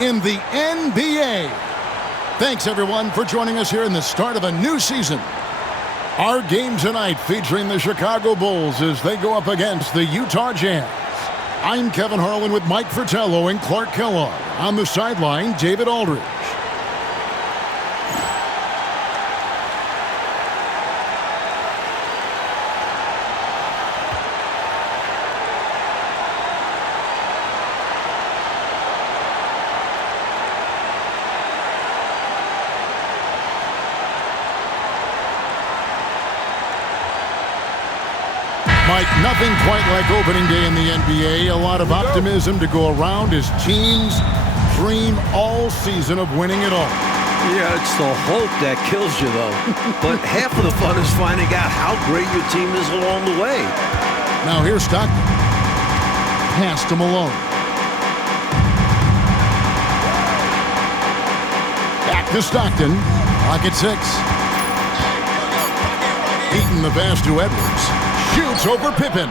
in the NBA. Thanks, everyone, for joining us here in the start of a new season. Our game tonight featuring the Chicago Bulls as they go up against the Utah Jazz. I'm Kevin Harlan with Mike Fratello and Clark Kellogg. On the sideline, David Aldridge. Mike, nothing quite like opening day in the NBA. A lot of optimism to go around as teams dream all season of winning it all. Yeah, it's the hope that kills you, though. But half of the fun is finding out how great your team is along the way. Now here's Stockton. Pass to Malone. Back to Stockton. Pocket 6. Eaton the pass to Edwards. Shoots over Pippen.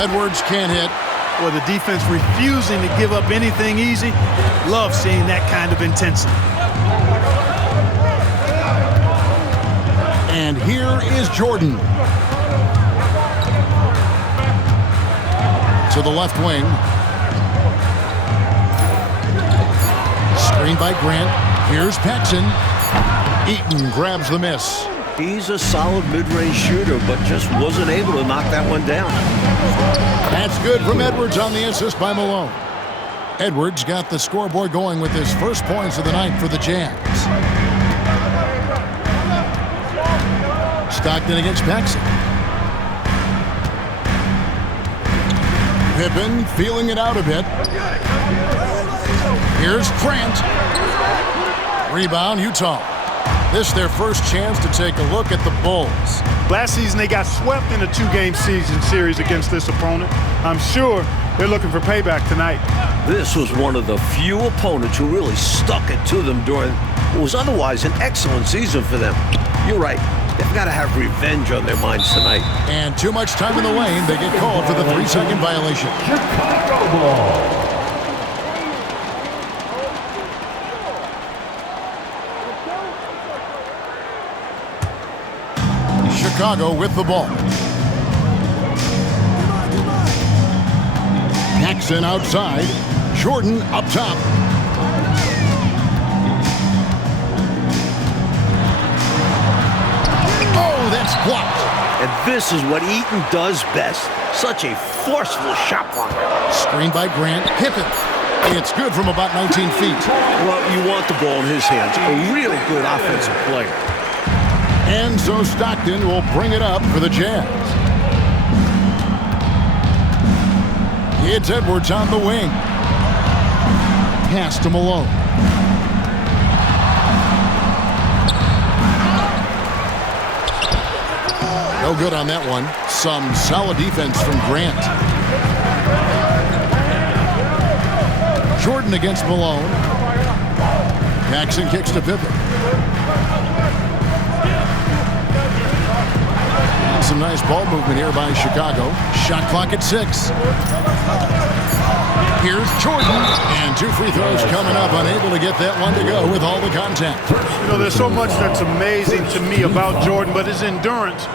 Edwards can't hit. Well, the defense refusing to give up anything easy. Love seeing that kind of intensity. And here is Jordan. To the left wing. Screen by Grant. Here's Paxson. Eaton grabs the miss. He's a solid mid-range shooter, but just wasn't able to knock that one down. That's good from Edwards on the assist by Malone. Edwards got the scoreboard going with his first points of the night for the Jazz. Stockton against Paxson. Pippen feeling it out a bit. Here's Grant. Rebound, Utah. This their first chance to take a look at the Bulls. Last season, they got swept in a two-game series against this opponent. I'm sure they're looking for payback tonight. This was one of the few opponents who really stuck it to them during what was otherwise an excellent season for them. You're right. They've got to have revenge on their minds tonight. And too much time in the lane. They get called for the 3-second violation. Chicago ball. Chicago with the ball. Paxson outside. Jordan up top. Oh, that's blocked. And this is what Eaton does best. Such a forceful shot blocker. Screen by Grant. Pippen. It's good from about 19 feet. Well, you want the ball in his hands. A really good offensive player. And so Stockton will bring it up for the Jazz. It's Edwards on the wing. Pass to Malone. No good on that one. Some solid defense from Grant. Jordan against Malone. Paxson kicks to Pippen. Some nice ball movement here by Chicago. Shot clock at 6. Here's Jordan. And 2 free throws coming up. Unable to get that one to go with all the contact. You know, there's so much that's amazing to me about Jordan, but his endurance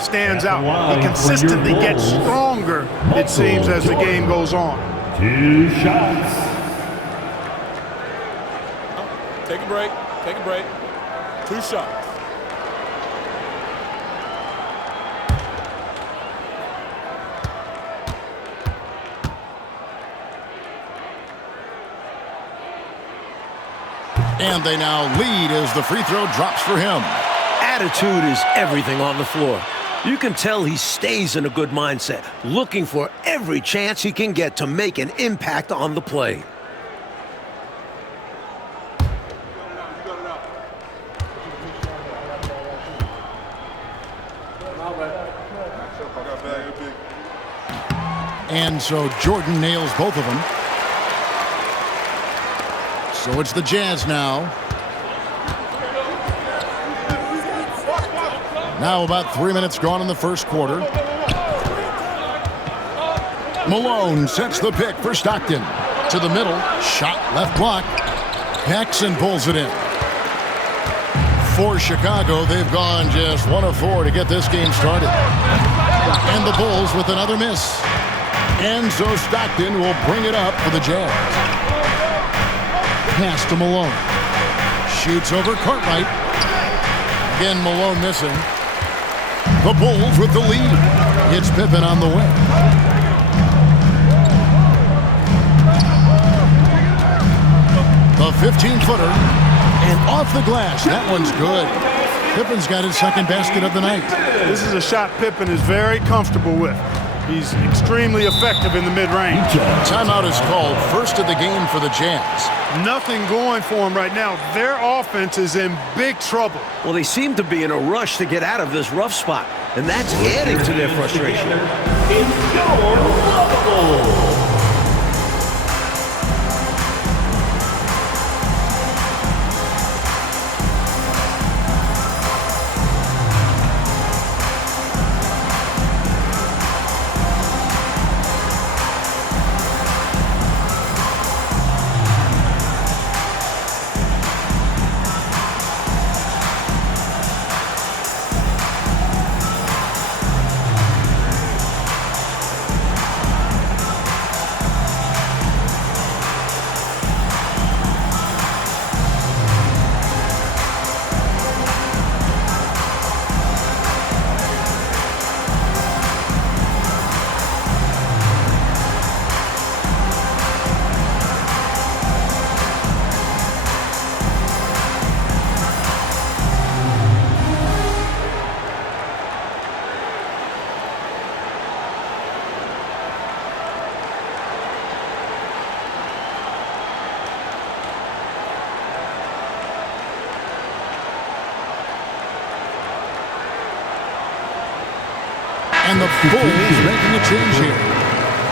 stands out. He consistently gets stronger, it seems, as the game goes on. 2 shots. Take a break. Take a break. 2 shots. And they now lead as the free throw drops for him. Attitude is everything on the floor. You can tell he stays in a good mindset, looking for every chance he can get to make an impact on the play. And so Jordan nails both of them. So it's the Jazz now. Now about 3 minutes gone in the first quarter. Malone sets the pick for Stockton. To the middle. Shot left block. Paxson pulls it in. For Chicago, they've gone just 1 of 4 to get this game started. And the Bulls with another miss. And so Stockton will bring it up for the Jazz. Pass to Malone. Shoots over Cartwright. Again, Malone missing. The Bulls with the lead. It's Pippen on the wing. The 15-footer. And off the glass. That one's good. Pippen's got his second basket of the night. This is a shot Pippen is very comfortable with. He's extremely effective in the mid-range. Timeout is called. First of the game for the Jazz. Nothing going for them right now. Their offense is in big trouble. Well, they seem to be in a rush to get out of this rough spot, and that's adding to their frustration. It's your lovable. And the Bulls making a change here.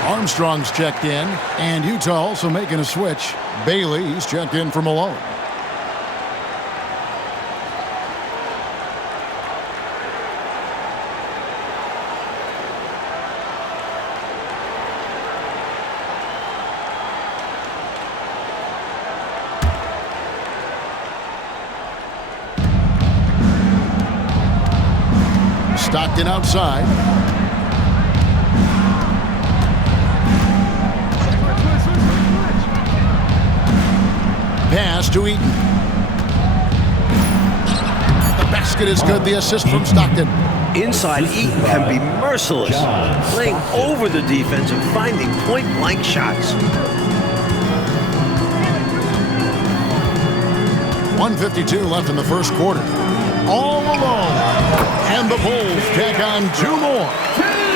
Armstrong's checked in, and Utah also making a switch. Bailey's checked in for Malone. Stockton outside. Pass to Eaton. The basket is good. The assist from Stockton. Inside, Eaton can be merciless, playing over the defense and finding point-blank shots. 1:52 left in the first quarter. All alone. And the Bulls take on 2 more.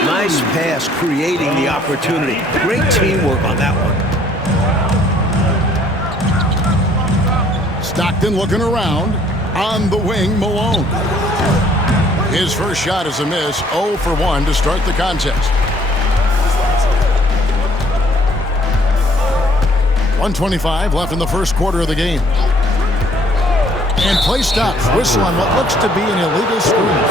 Nice pass, creating the opportunity. Great teamwork on that one. Stockton looking around. On the wing, Malone. His first shot is a miss. 0 for 1 to start the contest. 1:25 left in the first quarter of the game. And play stops. Whistle on what looks to be an illegal screen.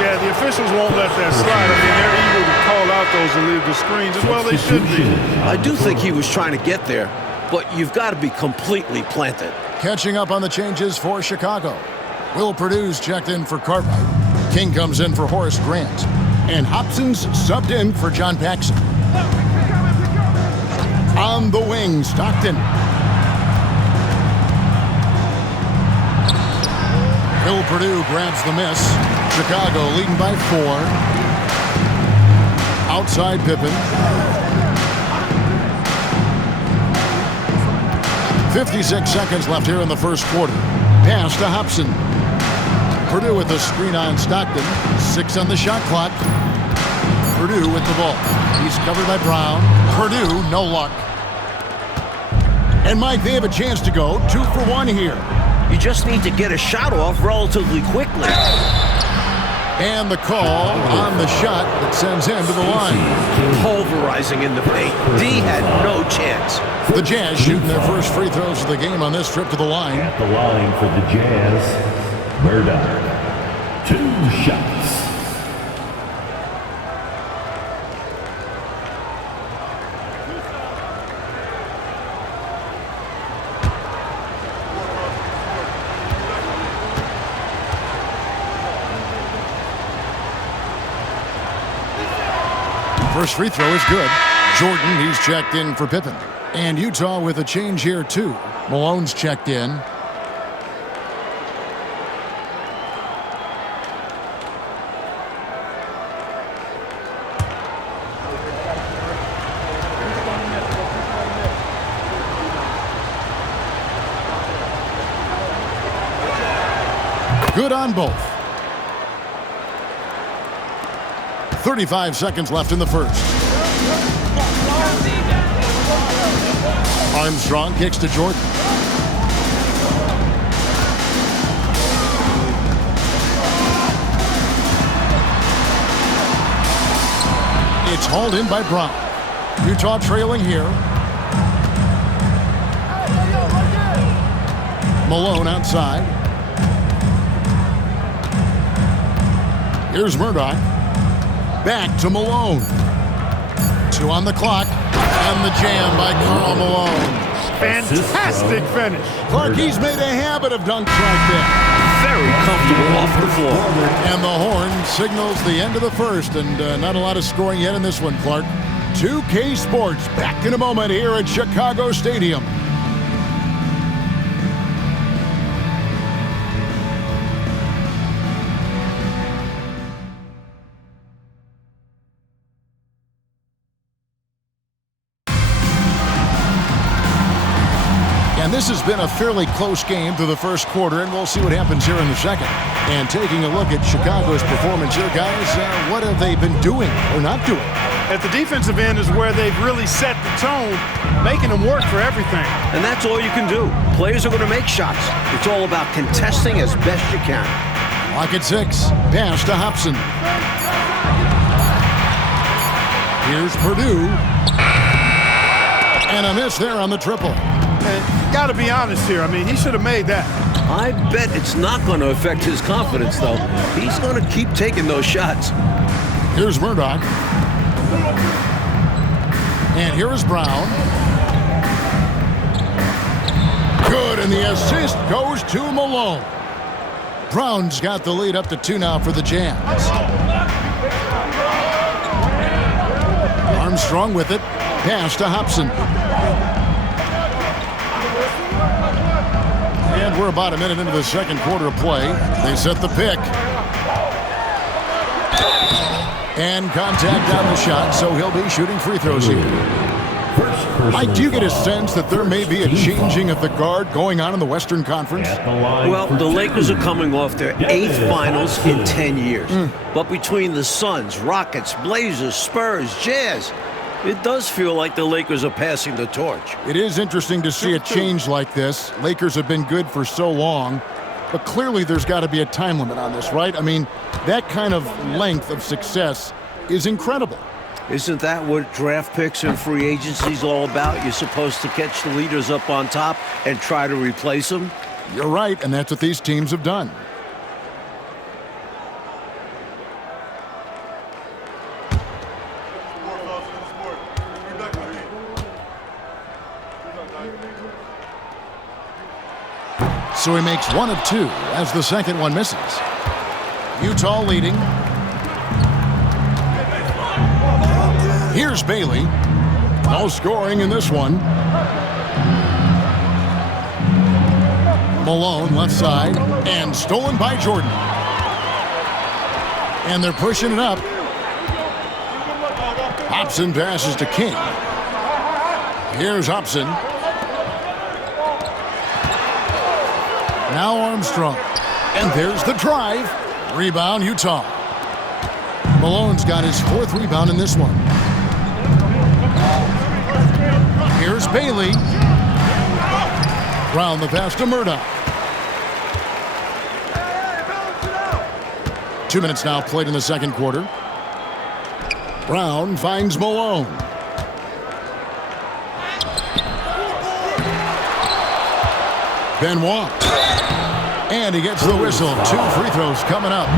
Yeah, the officials won't let that slide. I mean, they're eager to call out those illegal screens, and well, they should be. I do think he was trying to get there, but you've got to be completely planted. Catching up on the changes for Chicago. Will Purdue's checked in for Cartwright. King comes in for Horace Grant. And Hobson's subbed in for John Paxson. On the wing, Stockton. Will Purdue grabs the miss. Chicago leading by 4. Outside Pippen. 56 seconds left here in the first quarter. Pass to Hobson. Purdue with the screen on Stockton. 6 on the shot clock. Purdue with the ball. He's covered by Brown. Purdue, no luck. And Mike, they have a chance to go 2 for 1 here. You just need to get a shot off relatively quickly. And the call on the shot that sends him to the line. Pulverizing in the paint. D had no chance. The Jazz shooting their first free throws of the game on this trip to the line. At the line for the Jazz, Murdoch. 2 shots. First free throw is good. Jordan, he's checked in for Pippen. And Utah with a change here, too. Malone's checked in. Good on both. 35 seconds left in the first. Armstrong kicks to Jordan. It's hauled in by Brown. Utah trailing here. Malone outside. Here's Murdoch. Back to Malone. 2 on the clock. And the jam by Karl Malone. Fantastic finish. Clark, he's made a habit of dunks like that. Very comfortable off the floor. And the horn signals the end of the first, and not a lot of scoring yet in this one, Clark. 2K Sports back in a moment here at Chicago Stadium. And this has been a fairly close game through the first quarter, and we'll see what happens here in the second. And taking a look at Chicago's performance here, guys, what have they been doing or not doing? At the defensive end is where they've really set the tone, making them work for everything. And that's all you can do. Players are going to make shots. It's all about contesting as best you can. Clock at 6. Pass to Hobson. Here's Purdue. And a miss there on the triple. And got to be honest here. I mean, he should have made that. I bet it's not going to affect his confidence, though. He's going to keep taking those shots. Here's Murdoch. And here is Brown. Good, and the assist goes to Malone. Brown's got the lead up to 2 now for the Jazz. Armstrong with it. Pass to Hobson. And we're about a minute into the second quarter of play. They set the pick. And contact on the shot, so he'll be shooting free throws here. Mike, do you get a sense that there may be a changing of the guard going on in the Western Conference? Well, the Lakers are coming off their 8th finals in 10 years. But between the Suns, Rockets, Blazers, Spurs, Jazz, it does feel like the Lakers are passing the torch. It is interesting to see a change like this. Lakers have been good for so long, but clearly there's got to be a time limit on this, right? I mean, that kind of length of success is incredible. Isn't that what draft picks and free agency is all about? You're supposed to catch the leaders up on top and try to replace them? You're right, and that's what these teams have done. So he makes 1 of 2 as the second one misses. Utah leading. Here's Bailey. No scoring in this one. Malone left side and stolen by Jordan. And they're pushing it up. Hobson passes to King. Here's Hobson. Now Armstrong. And there's the drive. Rebound, Utah. Malone's got his 4th rebound in this one. Here's Bailey. Brown the pass to Murdoch. 2 minutes now played in the second quarter. Brown finds Malone. Benoit. And he gets the whistle. 2 free throws coming up.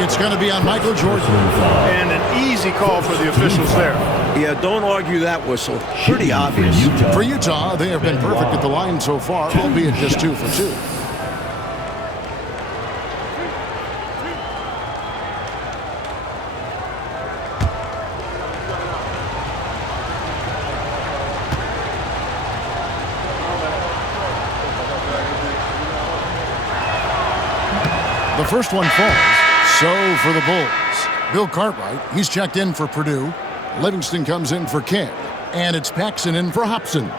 It's going to be on Michael Jordan. And an easy call for the officials there. Yeah, don't argue that whistle. Pretty obvious. For Utah, they have been perfect at the line so far, albeit just 2 for 2. The first one falls. So for the Bulls, Bill Cartwright, he's checked in for Purdue. Livingston comes in for King. And it's Paxson in for Hobson.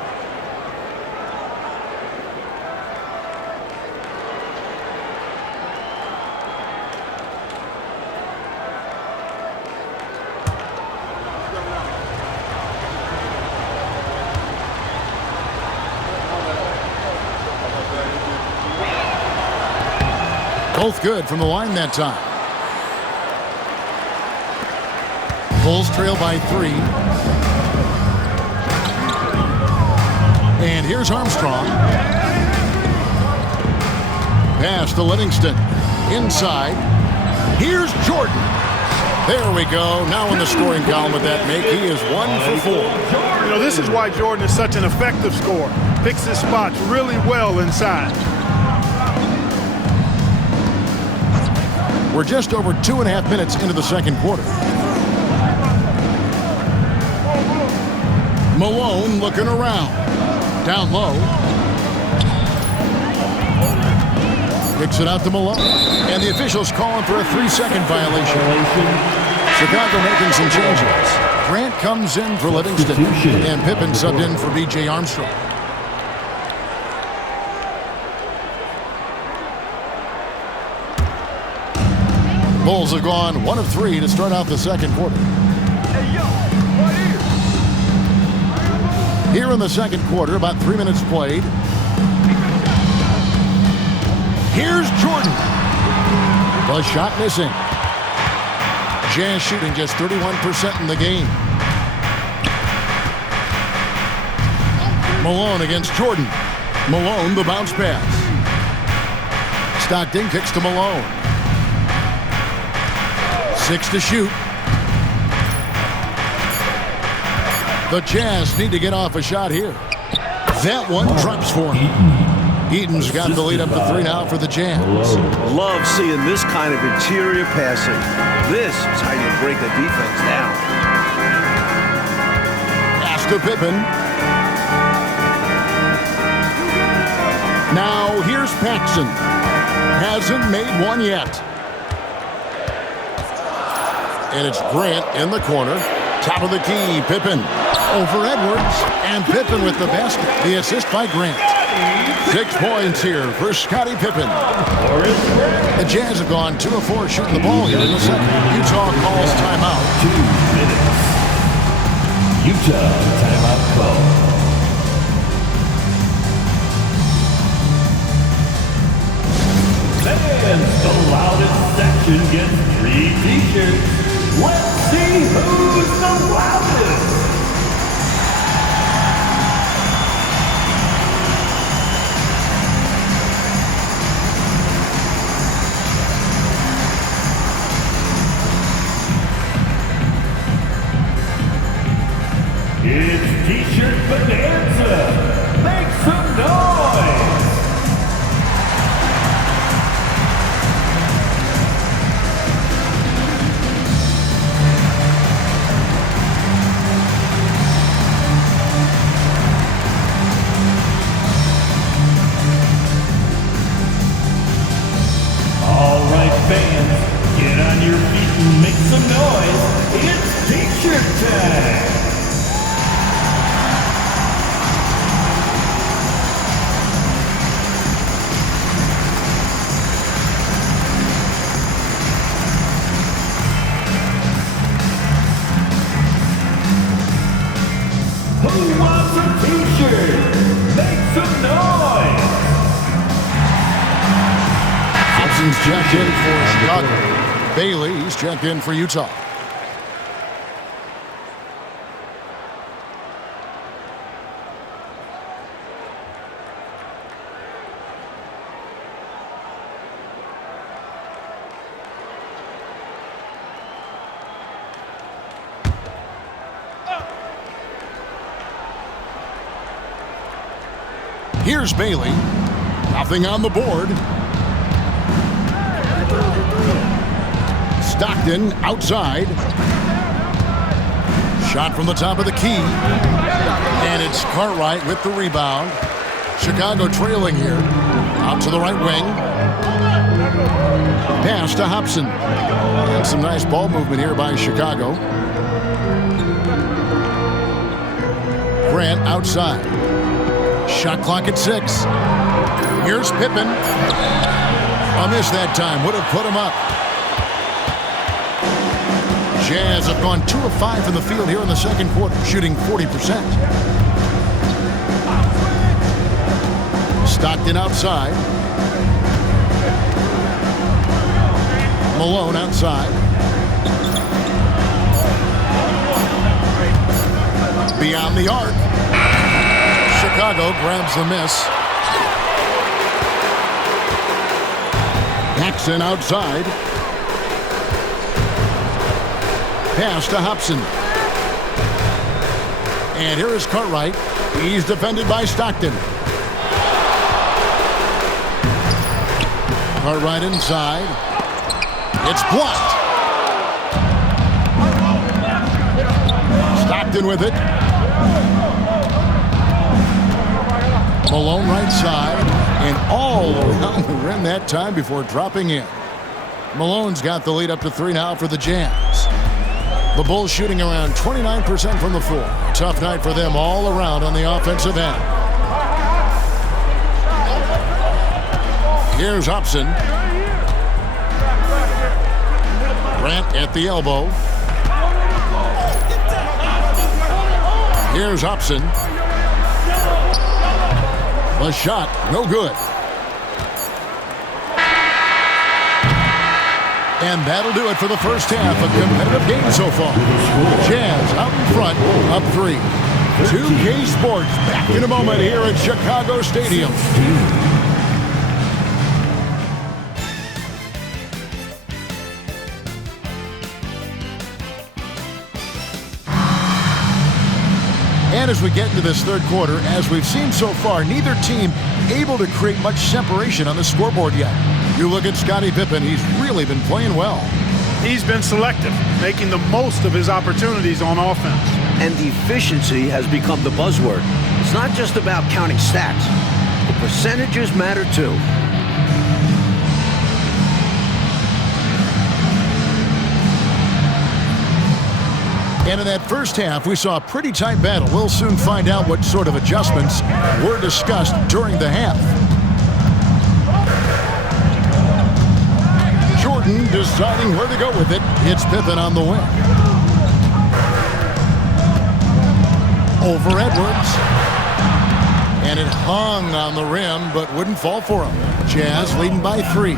Both good from the line that time. Bulls trail by 3. And here's Armstrong. Pass to Livingston. Inside. Here's Jordan. There we go. Now in the scoring column with that make, he is 1 for 4. You know, this is why Jordan is such an effective scorer. Picks his spots really well inside. We're just over 2.5 minutes into the second quarter. Malone looking around. Down low. Kicks it out to Malone. And the officials calling for a 3-second violation. Chicago making some changes. Grant comes in for Livingston. And Pippen subbed in for B.J. Armstrong. Bulls have gone 1 of 3 to start out the second quarter. Here in the second quarter, about 3 minutes played. Here's Jordan. The shot missing. Jazz shooting just 31% in the game. Malone against Jordan. Malone, the bounce pass. Stockton kicks to Malone. 6 to shoot. The Jazz need to get off a shot here. That one drops for him. Eaton's got the lead up to 3 now for the Jazz. Love seeing this kind of interior passing. This is how you break a defense down. Pass to Pippen. Now here's Paxson. Hasn't made one yet. And it's Grant in the corner. Top of the key, Pippen. Over Edwards. And Pippen with the best. The assist by Grant. 6 points here for Scottie Pippen. The Jazz have gone 2 of 4 shooting the ball here in the second. Utah calls timeout. 2 minutes. Utah timeout call. Fans, the loudest section gets 3 t-shirts. Let's see who's the loudest. It's T-shirt Bonanza. Make some noise. Fans, get on your feet and make some noise. It's T-shirt time. Who wants a T-shirt? Make some noise. Hobson's checked in for Chicago. Bailey's checked in for Utah. Here's Bailey. Nothing on the board. Stockton outside. Shot from the top of the key. And it's Cartwright with the rebound. Chicago trailing here. Out to the right wing. Pass to Hobson. And some nice ball movement here by Chicago. Grant outside. Shot clock at 6. Here's Pippen. A miss that time. Would have put him up. Jazz have gone 2 of 5 from the field here in the second quarter, shooting 40%. Stockton outside. Malone outside. Beyond the arc. Chicago grabs the miss. Paxson outside. Pass to Hobson. And here is Cartwright. He's defended by Stockton. Cartwright inside. It's blocked. Stockton with it. Malone right side. And all around the rim that time before dropping in. Malone's got the lead up to 3 now for the Jazz. The Bulls shooting around 29% from the floor. Tough night for them all around on the offensive end. Here's Hobson. Grant at the elbow. Here's Hobson. The shot, no good. And that'll do it for the first half. A competitive game so far. Jazz out in front, up 3. 2K Sports back in a moment here at Chicago Stadium. And as we get into this third quarter, as we've seen so far, neither team able to create much separation on the scoreboard yet. You look at Scottie Pippen, he's really been playing well. He's been selective, making the most of his opportunities on offense. And the efficiency has become the buzzword. It's not just about counting stats. The percentages matter too. And in that first half, we saw a pretty tight battle. We'll soon find out what sort of adjustments were discussed during the half. Jordan deciding where to go with it. Hits Pippen on the wing. Over Edwards. And it hung on the rim, but wouldn't fall for him. Jazz leading by 3.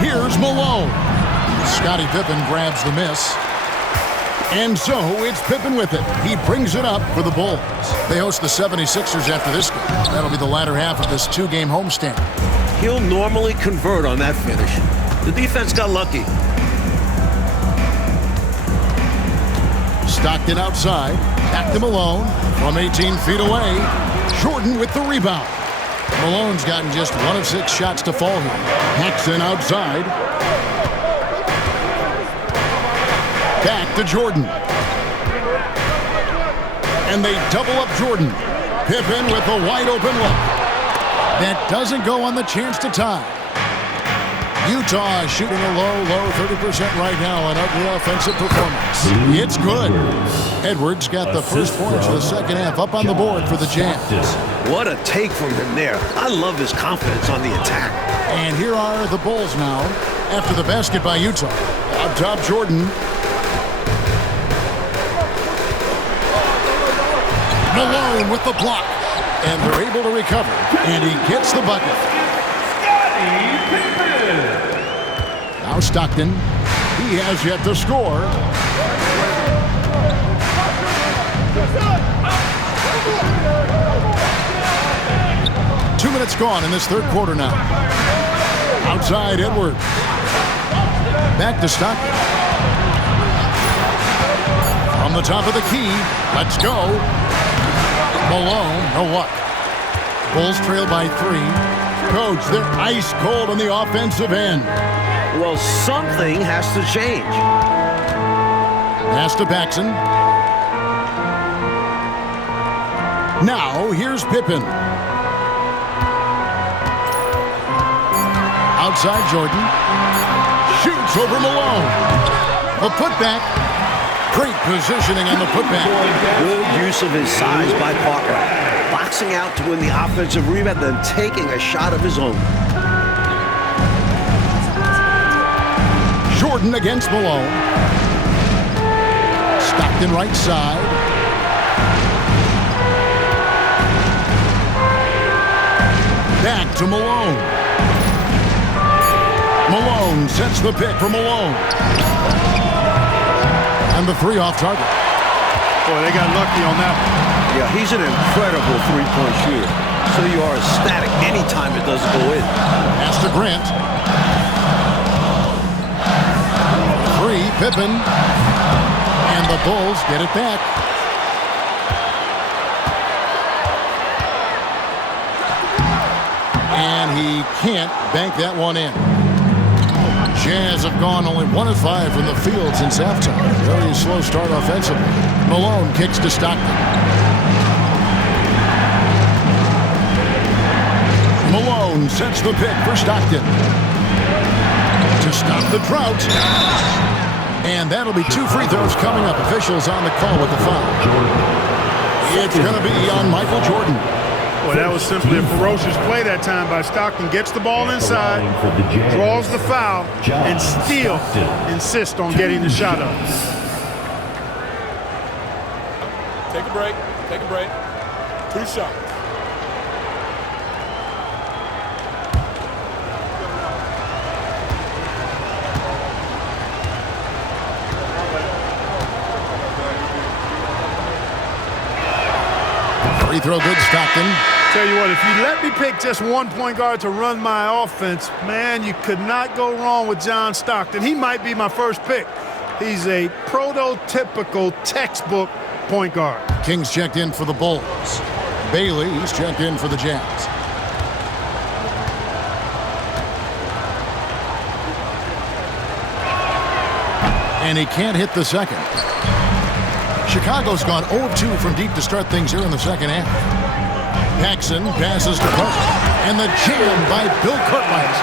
Here's Malone. Scottie Pippen grabs the miss. And so it's Pippen with it. He brings it up for the Bulls. They host the 76ers after this game. That'll be the latter half of this 2-game homestand. He'll normally convert on that finish. The defense got lucky. Stockton outside. Back to Malone from 18 feet away. Jordan with the rebound. Malone's gotten just 1 of 6 shots to fall here. Paxson outside. Back to Jordan. And they double up Jordan. Pippen with a wide open look. That doesn't go on the chance to tie. Utah shooting a low 30% right now. An ugly offensive performance. It's good. Edwards got the first points of the second half up on the board for the Jazz. What a take from him there. I love his confidence on the attack. And here are the Bulls now after the basket by Utah. Up top, Jordan. Malone with the block. And they're able to recover. And he gets the bucket. Now Stockton. He has yet to score. Two minutes gone in this third quarter now. Outside Edwards. Back to Stockton. From the top of the key. Let's go. Malone, no luck. Bulls trail by 3. Coach, they're ice cold on the offensive end. Well, something has to change. Pass to Paxson. Now, here's Pippen. Outside Jordan. Shoots over Malone. A putback. Great positioning on the putback. Good use of his size by Parker. Boxing out to win the offensive rebound, then taking a shot of his own. Jordan against Malone. Stockton right side. Back to Malone. Malone sets the pick for Malone. And the three off target. Boy, they got lucky on that one. Yeah, he's an incredible three-point shooter. So you are ecstatic anytime it doesn't go in. Pass to Grant. Three, Pippen. And the Bulls get it back. And he can't bank that one in. Jazz have gone only 1 of 5 from the field since halftime. Very slow start offensively. Malone kicks to Stockton. Malone sets the pick for Stockton. To stop the drought. And that'll be 2 free throws coming up. Officials on the call with the foul. It's going to be on Michael Jordan. Boy, that was simply a ferocious play that time by Stockton. Gets the ball inside, draws the foul, and still insists on getting the shot up. Take a break. Take a break. 2 shots. Free throw good, Stockton. Tell you what, if you let me pick just one point guard to run my offense, man, you could not go wrong with John Stockton. He might be my first pick. He's a prototypical textbook point guard. Kings checked in for the Bulls. Bailey, he's checked in for the Jazz. And he can't hit the second. Chicago's gone 0 of 2 from deep to start things here in the second half. Paxson passes to Parker. And the jam by Bill Cartwright.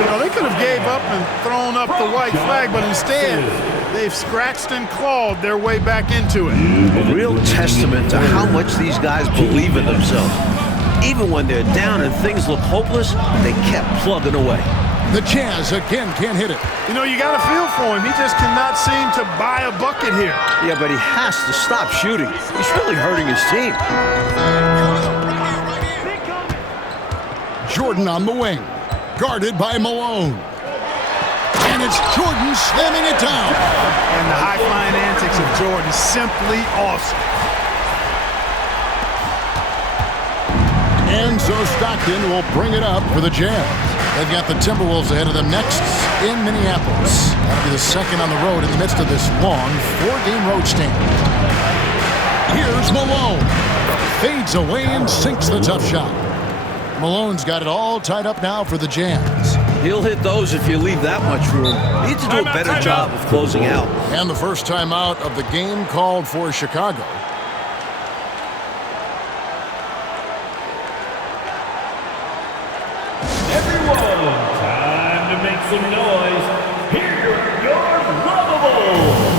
You know, they could have gave up and thrown up the white flag, but instead, they've scratched and clawed their way back into it. A real testament to how much these guys believe in themselves. Even when they're down and things look hopeless, they kept plugging away. The Jazz again can't hit it. You know, you got to feel for him. He just cannot seem to buy a bucket here. Yeah, but he has to stop shooting. He's really hurting his team. Jordan on the wing. Guarded by Malone. And it's Jordan slamming it down. And the high-flying antics of Jordan simply awesome. And so Stockton will bring it up for the Jazz. They've got the Timberwolves ahead of them next in Minneapolis. That'll be the second on the road in the midst of this long 4-game road stand. Here's Malone. Fades away and sinks the tough shot. Malone's got it all tied up now for the Jazz. He'll hit those if you leave that much room. Need to do a better job of closing out. And the first timeout of the game called for Chicago. Everyone, time to make some noise. Here are your Lavables.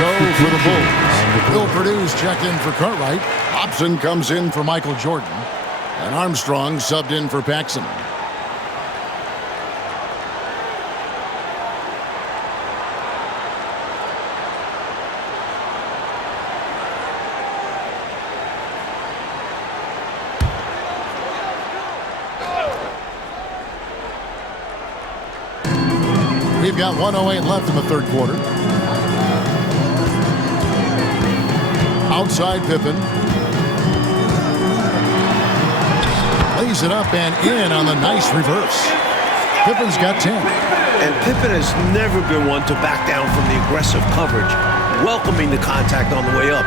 So for the Bulls, Will Purdue's checked in for Cartwright. Hobson comes in for Michael Jordan. And Armstrong subbed in for Paxson. We've got 1:08 left in the third quarter. Outside Pippen. Lays it up and in on the nice reverse. Pippen's got 10. And Pippen has never been one to back down from the aggressive coverage, welcoming the contact on the way up.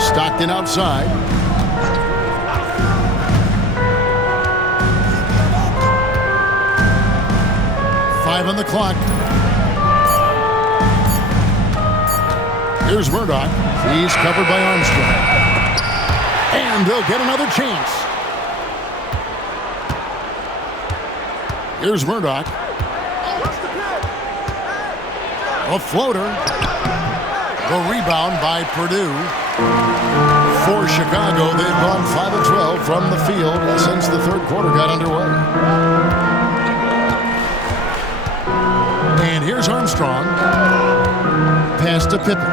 Stockton outside. Five on the clock. Here's Murdoch. He's covered by Armstrong. And they'll get another chance. Here's Murdoch. A floater. The rebound by Purdue. For Chicago, they've gone 5 of 12 from the field since the third quarter got underway. And here's Armstrong. Pass to Pippen.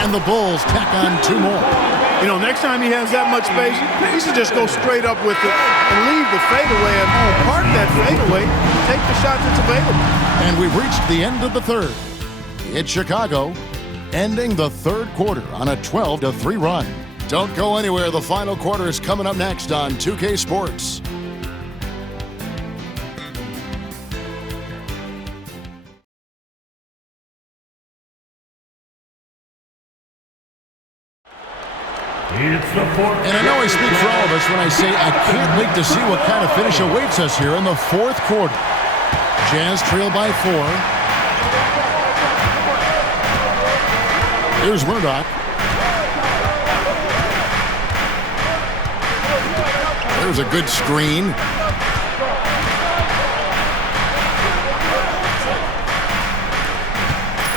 And the Bulls tack on 2 more. You know, next time he has that much space, he should just go straight up with it and leave the fadeaway at home. Park that fadeaway, take the shot that's available. And we've reached the end of the third. It's Chicago, ending the third quarter on a 12-3 run. Don't go anywhere. The final quarter is coming up next on 2K Sports. And I know I speak for all of us when I say I can't wait to see what kind of finish awaits us here in the fourth quarter. Jazz trail by 4. Here's Murdoch. There's a good screen.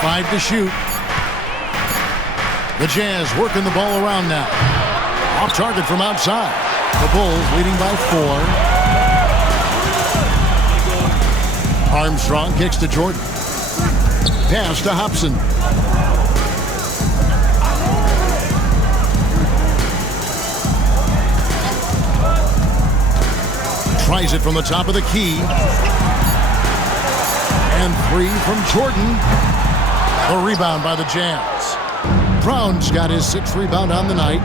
Five to shoot. The Jazz working the ball around now. Off target from outside. The Bulls leading by 4. Armstrong kicks to Jordan. Pass to Hobson. Tries it from the top of the key. And 3 from Jordan. The rebound by the Jazz. Brown's got his 6th rebound on the night.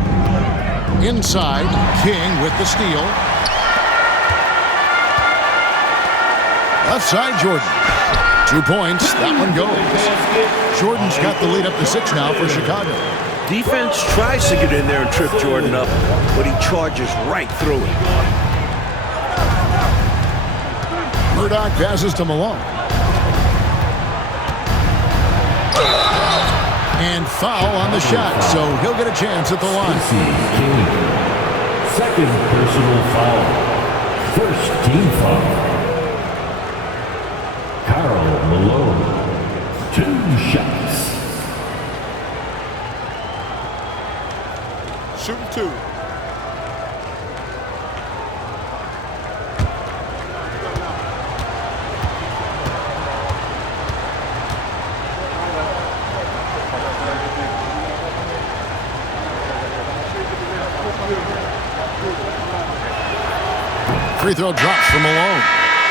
Inside, King with the steal. Left side, Jordan. 2 points. That one goes. Jordan's got the lead up to 6 now for Chicago. Defense tries to get in there and trip Jordan up, but he charges right through it. Murdoch passes to Malone. And foul on the shot, so he'll get a chance at the line. Second personal foul. First team foul. Karl Malone. 2 shots. Shooting 2. Free throw drops for Malone.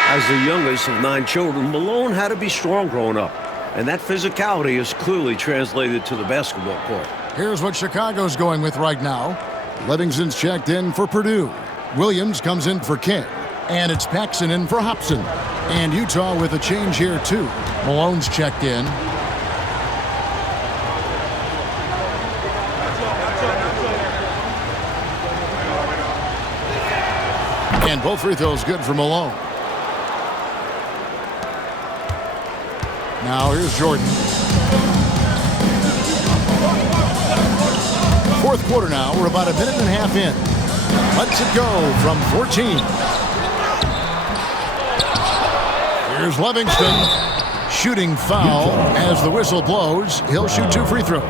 As the youngest of 9 children, Malone had to be strong growing up, and that physicality is clearly translated to the basketball court. Here's what Chicago's going with right now. Livingston's checked in for Purdue. Williams comes in for King. And it's Paxson in for Hobson. And Utah with a change here, too. Malone's checked in. And both free throws good for Malone. Now here's Jordan. Fourth quarter now. We're about a minute and a half in. Lets it go from 14. Here's Livingston. Shooting foul as the whistle blows. He'll shoot 2 free throws.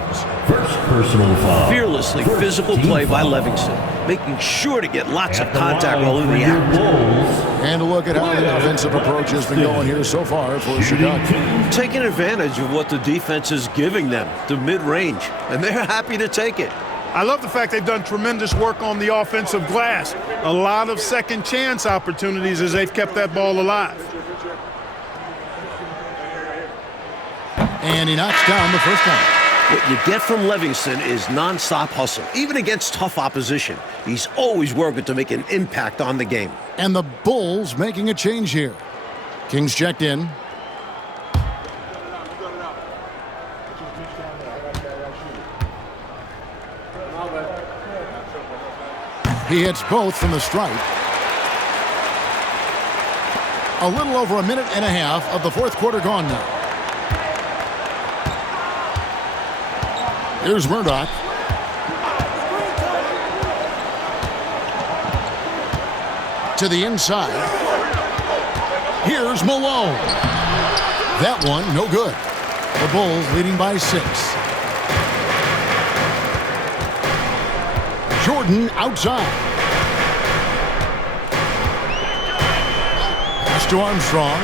First personal foul. Fearlessly physical play by Livingston, making sure to get lots of contact while in the act. And a look at how the offensive approach has been going here so far for Chicago. Taking advantage of what the defense is giving them, the mid-range, and they're happy to take it. I love the fact they've done tremendous work on the offensive glass. A lot of second chance opportunities as they've kept that ball alive. And he knocks down the first one. What you get from Livingston is non-stop hustle, even against tough opposition. He's always working to make an impact on the game. And the Bulls making a change here. Kings checked in. He hits both from the stripe. A little over a minute and a half of the fourth quarter gone now. Here's Murdoch. To the inside. Here's Malone. That one, no good. The Bulls leading by 6. Jordan outside. Pass to Armstrong.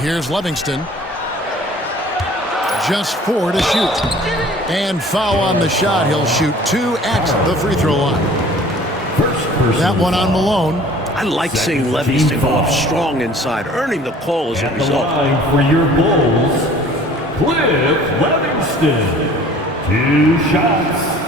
Here's Livingston. Just 4 to shoot. And foul on the shot. He'll shoot 2 at the free throw line. That one on Malone. I like seeing Livingston go up strong inside, earning the call as a At the result. line for your Bulls, Cliff Livingston. 2 shots.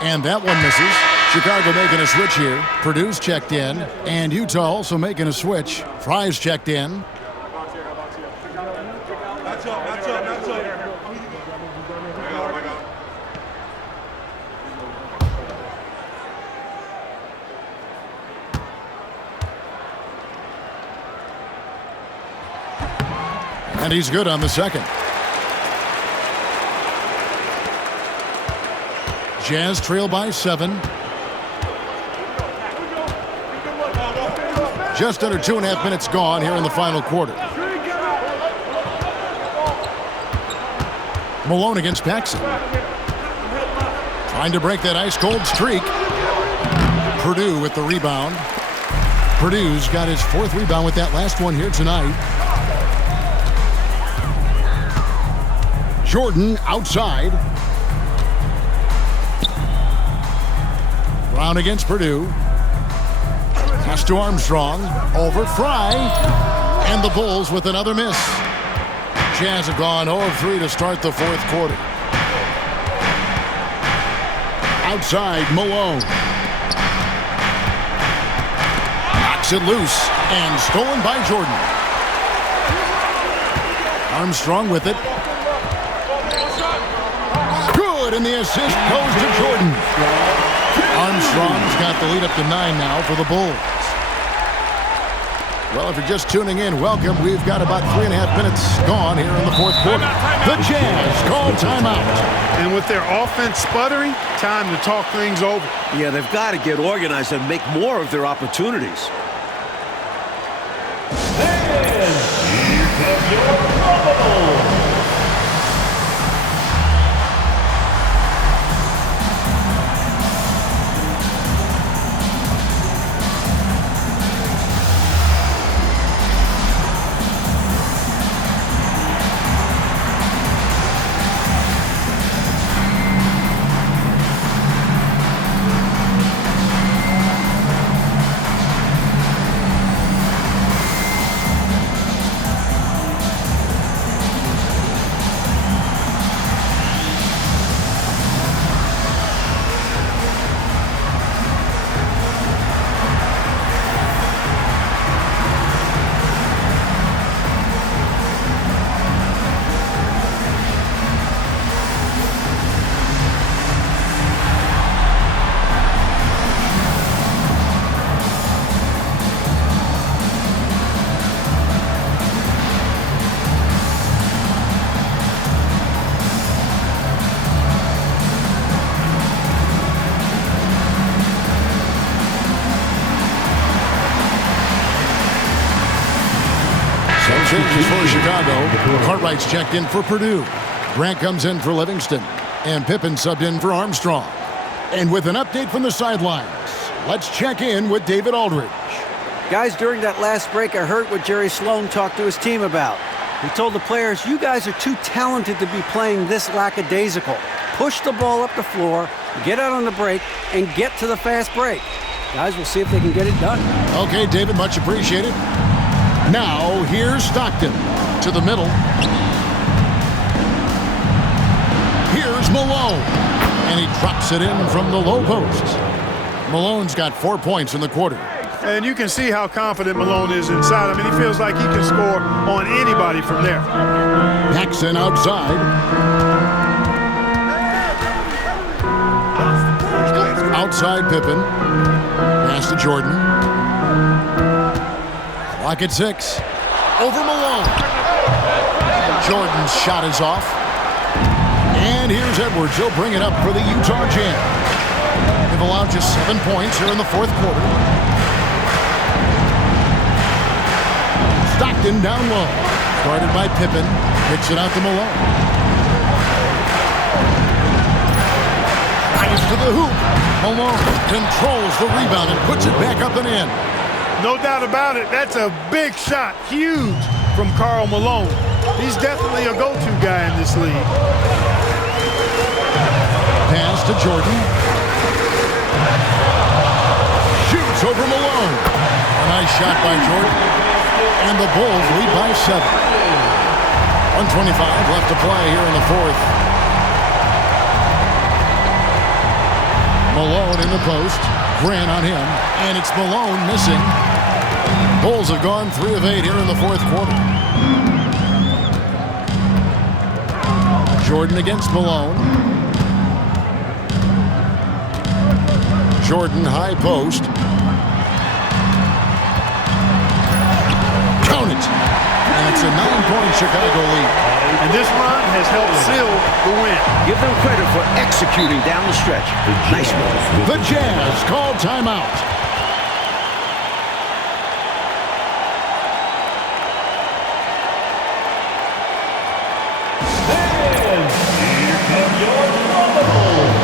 And that one misses. Chicago making a switch here. Purdue's checked in. And Utah also making a switch. Fry's checked in. And he's good on the second. Jazz trail by 7. Just under 2.5 minutes gone here in the final quarter. Malone against Paxson. Trying to break that ice-cold streak. Purdue with the rebound. Purdue's got his 4th rebound with that last one here tonight. Jordan outside. Brown against Purdue. Pass to Armstrong. Over Fry. And the Bulls with another miss. Jazz have gone 0 of 3 to start the fourth quarter. Outside, Malone. Knocks it loose. And stolen by Jordan. Armstrong with it. Good, and the assist goes to Jordan. Armstrong's got the lead up to 9 now for the Bulls. Well, if you're just tuning in, welcome. We've got about 3.5 minutes gone here in the fourth quarter. The Jazz call timeout. And with their offense sputtering, time to talk things over. Yeah, they've got to get organized and make more of their opportunities. And here comes your Bubble. changes for Chicago. Cartwright's checked in for Purdue. Grant comes in for Livingston. And Pippen subbed in for Armstrong. And with an update from the sidelines, let's check in with David Aldridge. Guys, during that last break, I heard what Jerry Sloan talked to his team about. He told the players, you guys are too talented to be playing this lackadaisical. Push the ball up the floor, get out on the break, and get to the fast break. Guys, we'll see if they can get it done. Okay, David, much appreciated. Now, here's Stockton to the middle. Here's Malone, and he drops it in from the low post. Malone's got 4 points in the quarter. And you can see how confident Malone is inside. I mean, he feels like he can score on anybody from there. Paxson outside. Outside Pippen. Pass to Jordan. Clock at 6. Over Malone. Jordan's shot is off. And here's Edwards. He'll bring it up for the Utah Jazz. They've allowed just 7 points here in the fourth quarter. Stockton down low. Started by Pippen. Kicks it out to Malone. Drives to the hoop. Malone controls the rebound and puts it back up and in. No doubt about it. That's a big shot. Huge from Karl Malone. He's definitely a go-to guy in this league. Pass to Jordan. Shoots over Malone. A nice shot by Jordan. And the Bulls lead by 7. 1:25 left to play here in the fourth. Malone in the post. Grant on him. And it's Malone missing. Bulls have gone 3 of 8 here in the fourth quarter. Jordan against Malone. Jordan high post. Count it. And it's a 9-point Chicago lead. And this run has helped seal the win. Give them credit for executing down the stretch. Nice move. The Jazz call timeout. And here come your Thunderbolts.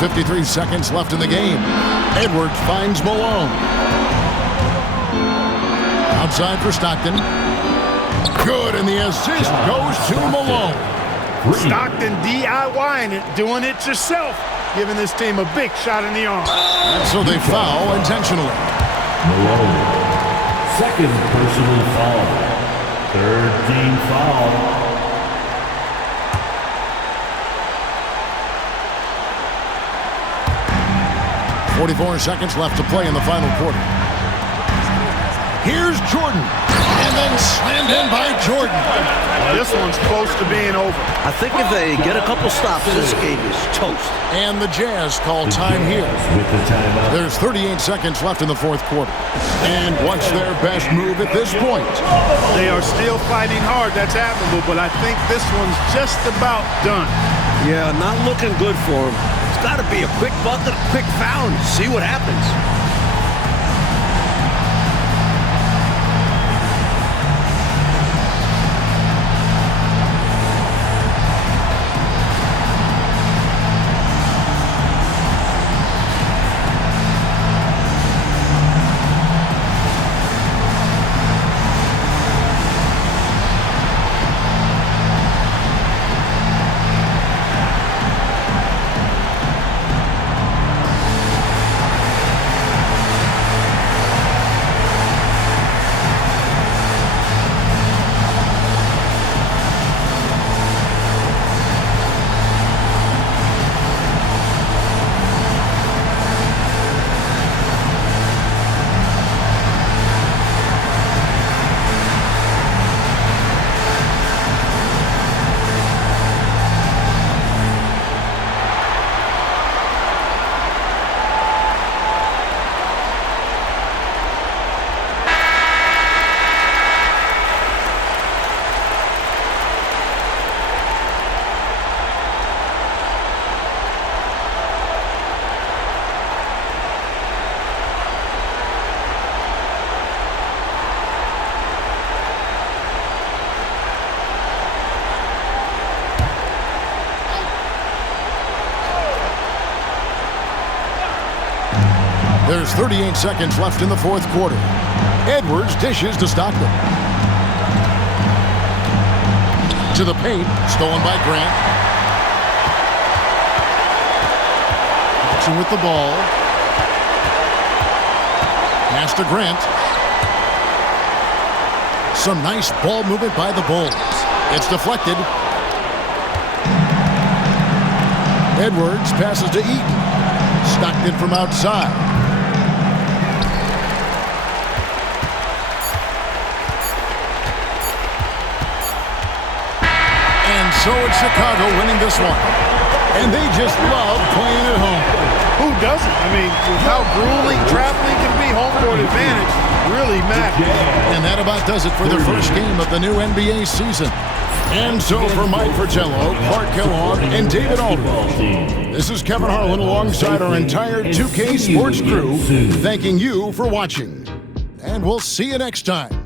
There's 53 seconds left in the game. Edwards finds Malone. Outside for Stockton. Good, and the assist goes to Malone. Stockton DIYing it, doing it yourself, giving this team a big shot in the arm. And so they foul intentionally. Malone. Second personal foul. Third team foul. 44 seconds left to play in the final quarter. Here's Jordan. And then slammed in by Jordan. This one's close to being over. I think if they get a couple stops, this game is toast. And the Jazz call time here. With the timeout. There's 38 seconds left in the fourth quarter. And what's their best move at this point? They are still fighting hard. That's admirable, but I think this one's just about done. Yeah, not looking good for him. It's got to be a quick bucket, a quick foul, and see what happens. There's 38 seconds left in the fourth quarter. Edwards dishes to Stockton. To the paint, stolen by Grant. Action with the ball. Pass to Grant. Some nice ball movement by the Bulls. It's deflected. Edwards passes to Eaton. Stockton from outside. So it's Chicago winning this one. And they just love playing at home. Who doesn't? I mean, with how grueling traveling can be, home court advantage really matters. And that about does it for the first game of the new NBA season. And so for Mike Fratello, Clark Kellogg, and David Aldridge, this is Kevin Harlan alongside our entire 2K Sports crew, thanking you for watching. And we'll see you next time.